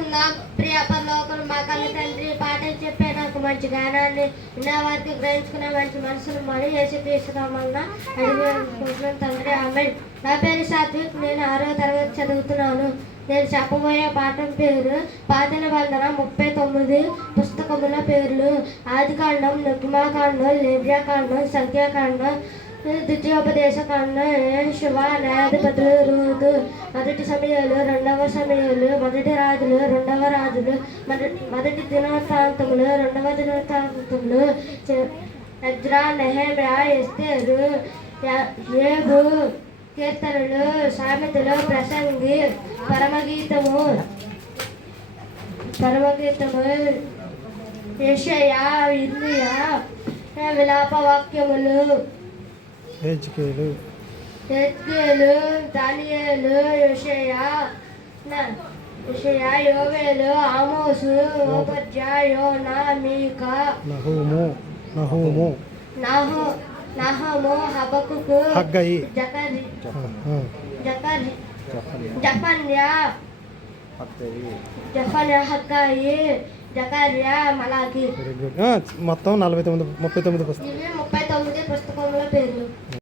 చేసుకుందాం. ప్రియ పరలోకం మా కన్న తండ్రి, పాటలు చెప్పే నాకు మంచి గానాన్ని వినే వారికి గ్రహించుకునే మంచి మనసును మరి వేసి తీసుకురామన్నా అడిగి తండ్రి. ఆమె నా పేరు సాత్విక్, నేను 6వ తరగతి చదువుతున్నాను. నేను చెప్పబోయే పాఠం పేరు పాతల వందన 39 పుస్తకముల పేర్లు. ఆదికాండం, నిర్గమాకాండం, లేవ్యాకాండం, సంఖ్యాకాండం, ద్వితీయోపదేశకాండం, శివ, న్యాయాధిపతులు, రూతు, మొదటి సమయాలు, 2వ సమయాలు, మొదటి రాజులు, 2వ రాజులు, మొదటి దినవృత్తాంతములు, 2వ దినవృత్తాంతములు, ఎజ్రా, నెహెమ్యా, ఎస్తేరు, యోబు, కీర్తనలు, సామెతలు, ప్రసంగి, పరమగీతము, యెషయా, ఇర్మీయా, విలాప వాక్యములు, హెజ్కేలు, దానియేలు, యెషయా, యోవేలు, ఆమోసు, ఓబద్యా, యోనా, మీకా, నహూము, నహము, హబక్కుకు, హగ్గయి, జఫన్యా, హగ్గాయి, జకర్యా, మలాకి. మొత్తం 39 పుస్తకాలు. ఇవి 39 పుస్తకముల పేర్లు.